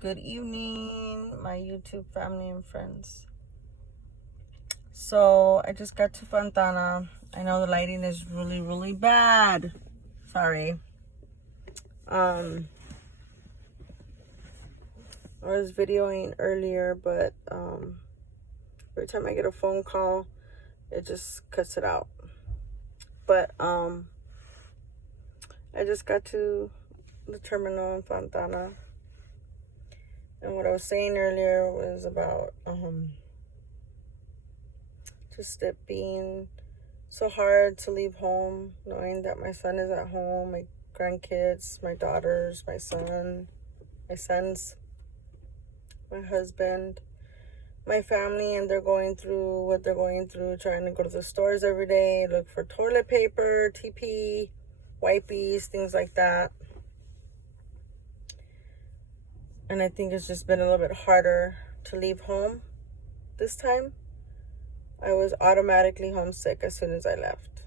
Good evening, my YouTube family and friends. So I just got to Fontana. I know the lighting is really, really bad. Sorry. I was videoing earlier, but every time I get a phone call, it just cuts it out. But I just got to the terminal in Fontana. And what I was saying earlier was about just it being so hard to leave home, knowing that my son is at home, my grandkids, my daughters, my sons, my husband, my family, and they're going through what they're going through, trying to go to the stores every day, look for toilet paper, TP, wipies, things like that. And I think it's just been a little bit harder to leave home this time. I was automatically homesick as soon as I left.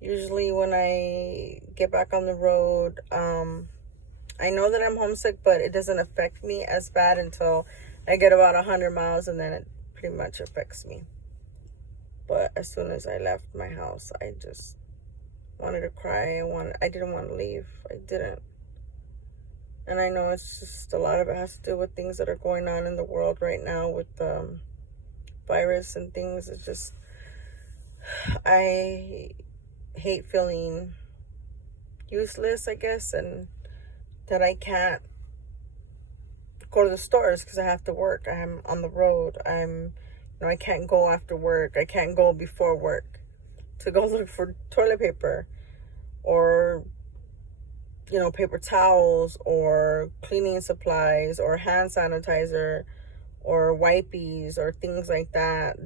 Usually when I get back on the road, I know that I'm homesick, but it doesn't affect me as bad until I get about 100 miles, and then it pretty much affects me. But as soon as I left my house, I just wanted to cry. I didn't want to leave. I didn't. And I know it's just a lot of it has to do with things that are going on in the world right now with the virus and things. It's just, I hate feeling useless, I guess, and that I can't go to the stores because I have to work. I'm on the road. I can't go after work. I can't go before work to go look for toilet paper or, paper towels or cleaning supplies or hand sanitizer or wipies or things like that.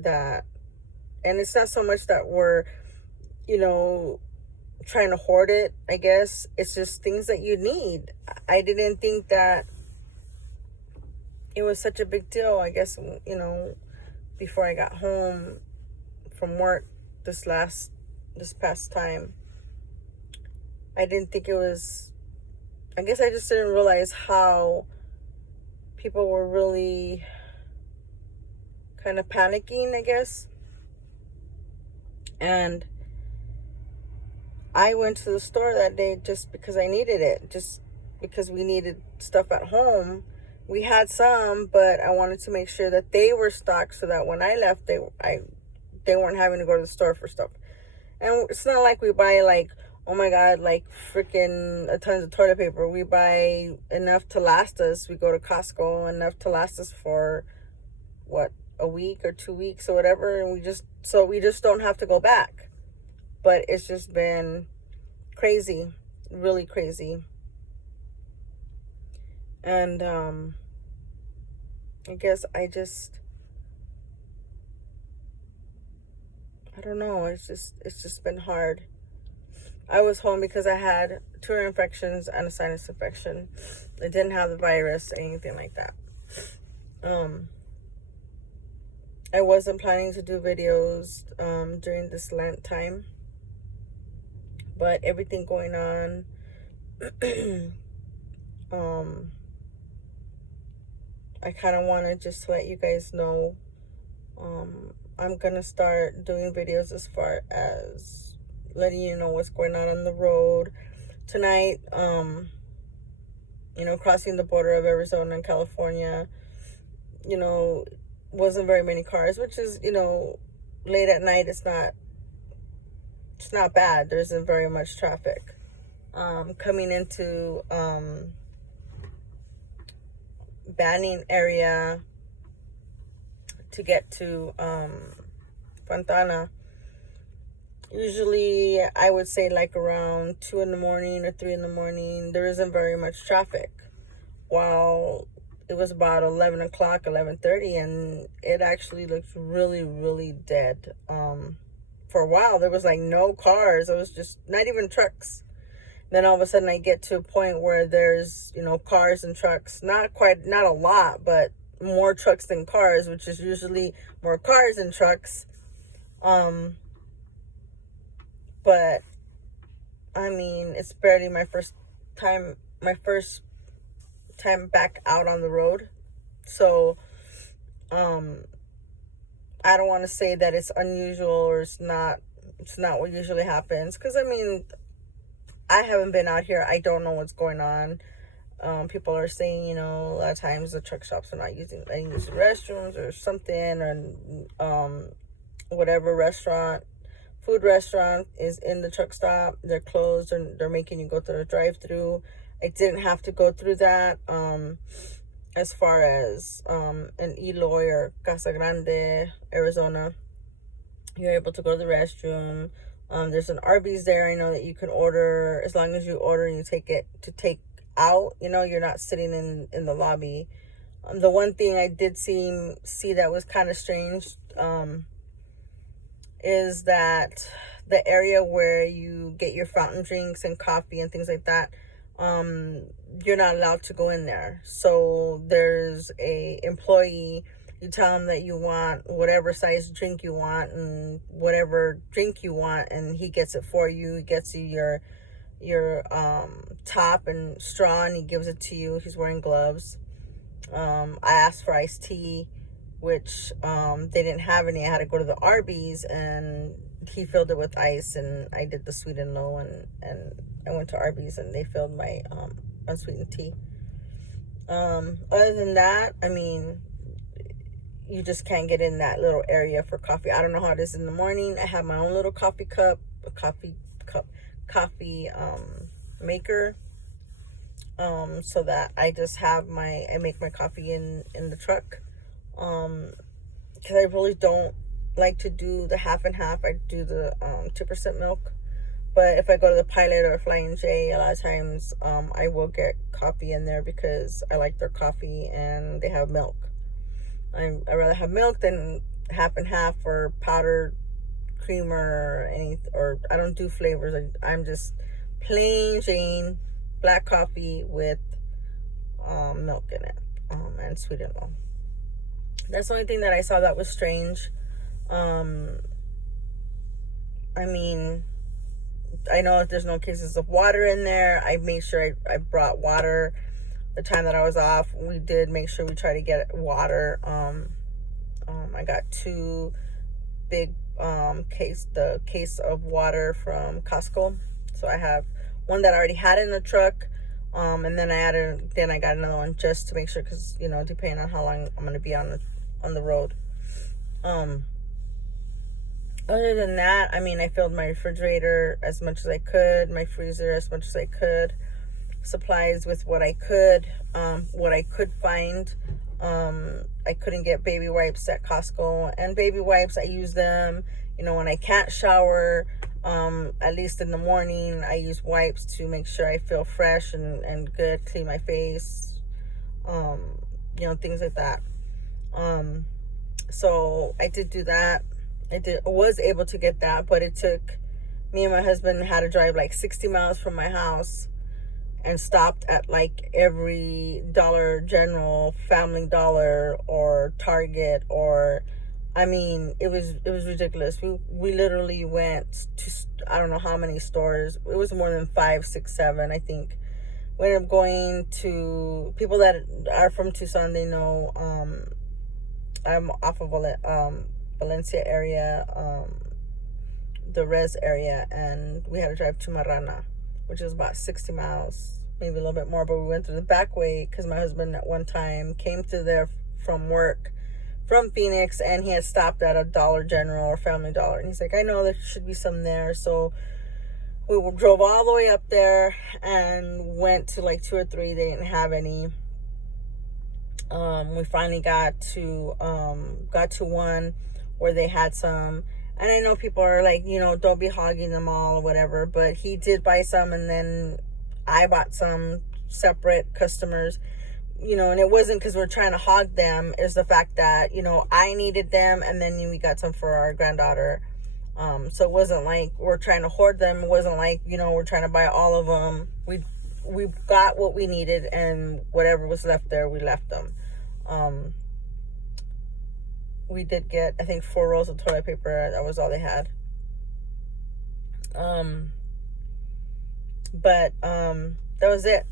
And it's not so much that we're, trying to hoard it, I guess. It's just things that you need. I didn't think that it was such a big deal, I guess, before I got home from work this past time. I didn't think it was, I guess I just didn't realize how people were really kind of panicking, I guess. And I went to the store that day just because I needed it, just because we needed stuff at home. We had some, but I wanted to make sure that they were stocked so that when I left, they weren't having to go to the store for stuff. And it's not like we buy oh my God, freaking tons of toilet paper. We buy enough to last us. We go to Costco, enough to last us for a week or 2 weeks or whatever. And we just don't have to go back. But it's just been crazy, really crazy. And I guess I don't know. It's just been hard. I was home because I had 2 ear infections and a sinus infection. I didn't have the virus or anything like that. I wasn't planning to do videos during this Lent time, but everything going on, I kind of want to just let you guys know. I'm gonna start doing videos as far as letting you know what's going on the road tonight. Crossing the border of Arizona and California, wasn't very many cars, which is, late at night, it's not bad. There isn't very much traffic. Coming into Banning area to get to Fontana, usually I would say around 2 in the morning or 3 in the morning, there isn't very much traffic. While it was about 11 o'clock, 11:30, and it actually looks really, really dead. For a while, there was no cars. It was just not even trucks. Then all of a sudden I get to a point where there's, cars and trucks, not a lot, but more trucks than cars, which is usually more cars than trucks. But I mean, it's barely my first time back out on the road. So, I don't want to say that it's unusual or it's not what usually happens. Because, I mean, I haven't been out here. I don't know what's going on. People are saying, you know, a lot of times the truck stops are not using any restrooms or something, and whatever food restaurant is in the truck stop, they're closed, and they're making you go through a drive-through. I didn't have to go through that. As far as in Eloy or Casa Grande, Arizona, you're able to go to the restroom. There's an Arby's there. I know that you can order, as long as you order and you take it to take out, you know, you're not sitting in the lobby. The one thing I did see that was kind of strange is that the area where you get your fountain drinks and coffee and things like that, you're not allowed to go in there. So there's a employee, you tell him that you want whatever size drink you want and whatever drink you want, and he gets it for you. He gets you your top and straw, and he gives it to you. He's wearing gloves. I asked for iced tea, which they didn't have any. I had to go to the Arby's, and he filled it with ice, and I did the sweet and low, and I went to Arby's, and they filled my unsweetened tea. Other than that, I mean, you just can't get in that little area for coffee. I don't know how it is in the morning. I have my own little coffee maker, so that I just have I make my coffee in the truck, because I really don't like to do the half and half. I do the 2% milk, but if I go to the Pilot or Flying J, a lot of times I will get coffee in there because I like their coffee and they have milk. I rather have milk than half and half or powdered creamer or I don't do flavors. I'm just plain Jane black coffee with milk in it, and sweet and low. That's the only thing that I saw that was strange. I mean, I know if there's no cases of water in there. I made sure I brought water the time that I was off. We did make sure we try to get water. I got 2 big case of water from Costco. So I have one that I already had in the truck, and then I got another one just to make sure, because, you know, depending on how long I'm going to be on the road. Other than that, I mean, I filled my refrigerator as much as I could, my freezer as much as I could, supplies with what I could find. I couldn't get baby wipes at Costco, and baby wipes, I use them, you know, when I can't shower, at least in the morning. I use wipes to make sure I feel fresh and good, clean my face, you know, things like that. So I did do that. Was able to get that, but it took me and my husband had to drive like 60 miles from my house and stopped at like every Dollar General, Family Dollar, or Target, or, I mean, it was ridiculous. We literally went to, I don't know how many stores. It was more than 5, 6, 7, I think. We ended up going to, people that are from Tucson, they know, I'm off of Valencia area, the Res area, and we had to drive to Marrana, which is about 60 miles, maybe a little bit more, but we went through the back way because my husband at one time came through there from work from Phoenix, and he had stopped at a Dollar General or Family Dollar, and he's like, I know there should be some there. So we drove all the way up there and went to like 2 or 3. They didn't have any. We finally got to one where they had some, and I know people are like, you know, don't be hogging them all or whatever, but he did buy some, and then I bought some separate customers, you know, and it wasn't because we're trying to hog them. It's the fact that, you know, I needed them, and then we got some for our granddaughter. So it wasn't like we're trying to hoard them. It wasn't like, you know, we're trying to buy all of them. We got what we needed, and whatever was left there, we left them. We did get, I think, 4 rolls of toilet paper. That was all they had. But that was it.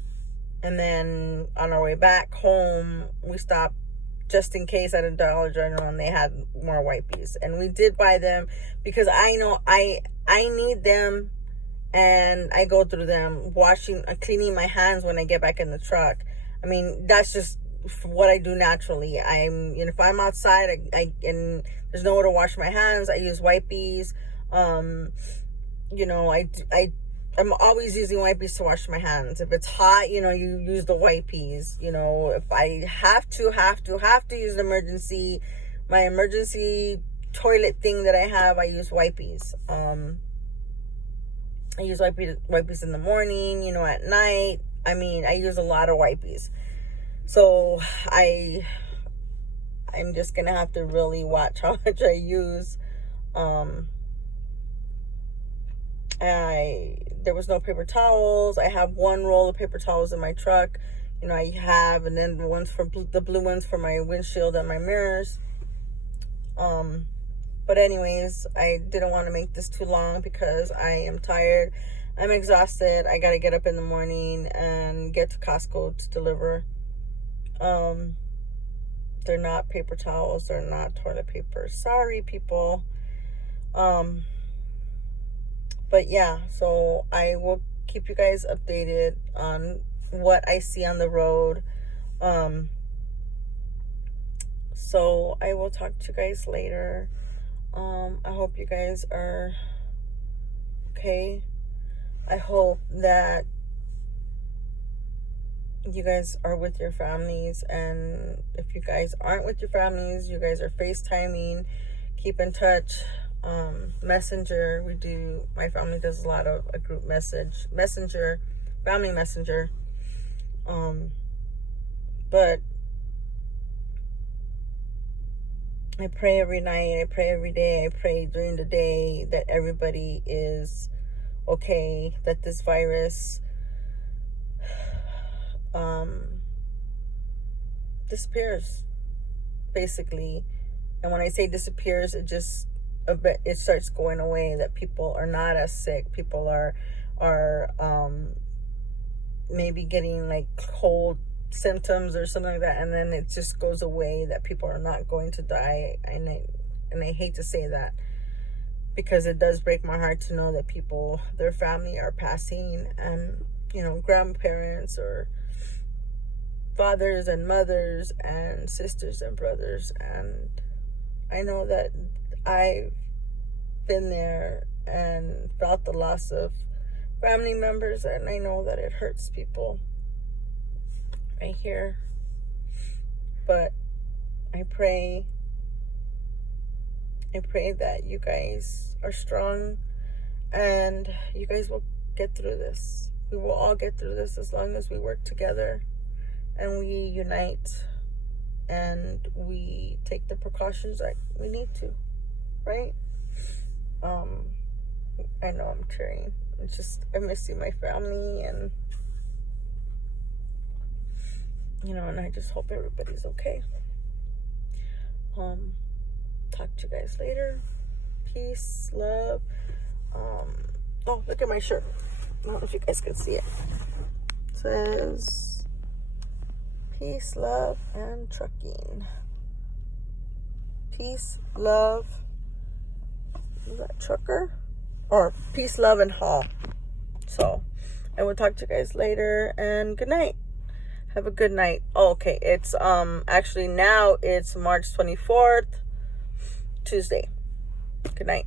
And then on our way back home, we stopped just in case at a Dollar General and they had more wipes. And we did buy them because I know I need them, and I go through them cleaning my hands when I get back in the truck. I mean, that's just what I do naturally. If I'm outside and there's nowhere to wash my hands, I use wipes. I'm always using wipes to wash my hands. If it's hot, you use the wipes. If I have to use my emergency toilet thing that I have, I use wipes. I use wipes in the morning, at night. I mean, I use a lot of wipes. So I'm just gonna have to really watch how much I use. There was no paper towels. I have one roll of paper towels in my truck. And then the blue ones for my windshield and my mirrors. But anyways, I didn't want to make this too long because I am tired. I'm exhausted. I got to get up in the morning and get to Costco to deliver. They're not paper towels. They're not toilet paper. Sorry, people. But yeah, so I will keep you guys updated on what I see on the road. So I will talk to you guys later. I hope you guys are okay. I hope that you guys are with your families, and if you guys aren't with your families, you guys are FaceTiming. Keep in touch. Messenger. My family does a lot of a group messenger, family messenger. But I pray every night, I pray every day, I pray during the day that everybody is okay, that this virus disappears, basically. And when I say disappears, it starts going away, that people are not as sick. People are maybe getting like cold symptoms or something like that, and then it just goes away, that people are not going to die. And I hate to say that, because it does break my heart to know that their family are passing, and grandparents or fathers and mothers and sisters and brothers. And I know that I've been there and felt the loss of family members, and I know that it hurts people right here. But I pray that you guys are strong and you guys will get through this. We will all get through this as long as we work together and we unite and we take the precautions that we need to, right? I know I'm tearing. I'm missing my family, and and I just hope everybody's okay. Talk to you guys later. Peace, love. Oh, look at my shirt. I don't know if you guys can see it. It says peace, love, and trucking. Peace, love. Is that trucker? Or peace, love, and haul. So I will talk to you guys later, and good night. Have a good night. Oh, okay. It's actually now it's March 24th, Tuesday. Good night.